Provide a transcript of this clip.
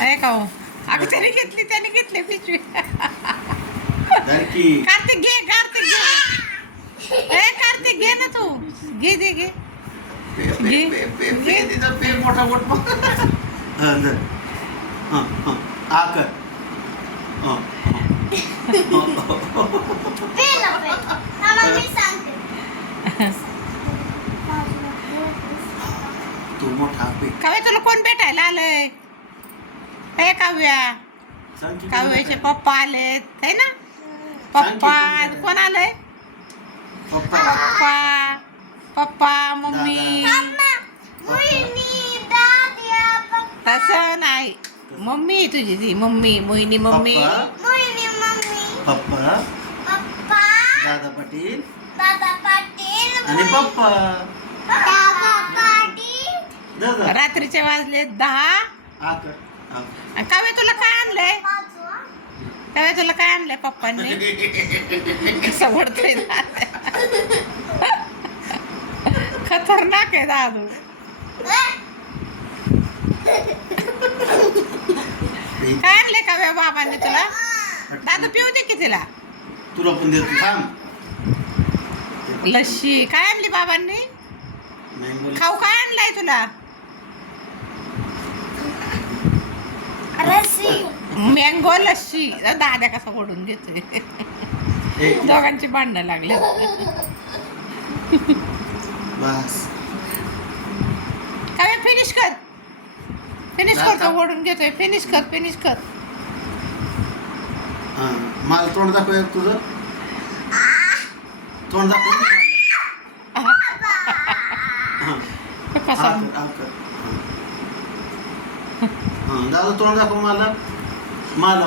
आहे का हो? अगं त्याने घेतली पिशवी. धरकी कार्तिक घे. ए कार्तिक घे ना तू. घे दे घे. पे पे पे पे पे तिथं पे मोठा मोठा हां धर हां हां आ कर हां तू मोठा पे काव्या तुला कोण भेटायला आलंय? हे काव्या सांग की काव्याचे पप्पा आलेत है ना? सांग की पप्पा कोण भेटायला? कोण आलंय? पप्पा पप्पा मम्मी. तसं नाही. मम्मी आहे तुझी ती मम्मी मोहिनी मम्मी. पप्पा दादा पाटील आणि पप्पा दादा रात्रीचे वाजले 10. आ कर आ कर. आणि काव्या तुला काय आणलंय? काव्या तुला काय आणलंय पप्पांनी? कसं ओढतोय खतरनाक आहे दादू. काय आणलंय काव्या बाबांनी तुला? दादू पिऊ दे की तिला. तुला पण देतो थांब लस्सी काय आणली बाबांनी? मँगो खाऊ काय आणलाय तुला? मँगो लस्सी. दादा कसा ओढून घेतोय. एक दोघांची भांडणं लागली. बस काय फिनिश कर. फिनिश झालं करतो का? ओढून घेतोय. फिनिश कर. हां मला तोंड दाखव एक तुझं तोंड दाखव की मला. हां कसा आ कर हां दादा तोंड दाखव मला मला